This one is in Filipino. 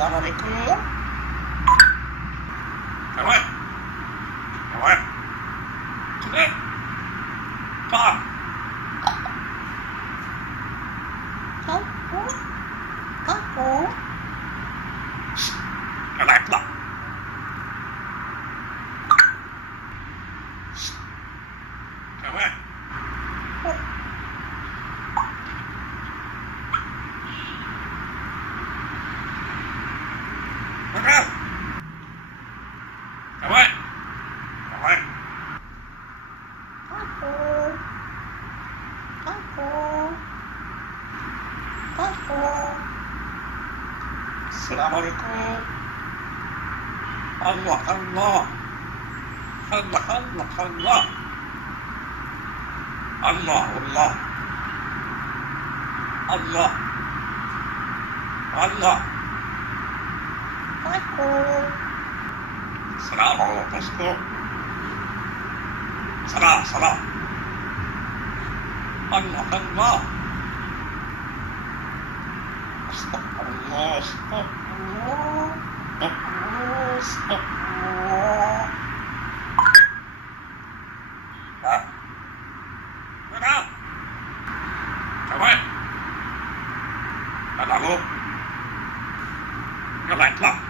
Assalamualaikum. Kawan. Kawan. Sini. Pak. Kamu. Kamu. Kawan pula. Kawan. Kawan. Kawan. Kawan. Aku. Aku. Aku. Assalamualaikum. Allah Allah. Allah Allah Allah. Allah Allah. Allah. Allah. Aku. Assalamualaikum. Salah, salah. Allah Allah. Astagfirullah, astagfirullah. Astagfirullah. Hah? Mana? Kawan? Ada aku? Kawan pula.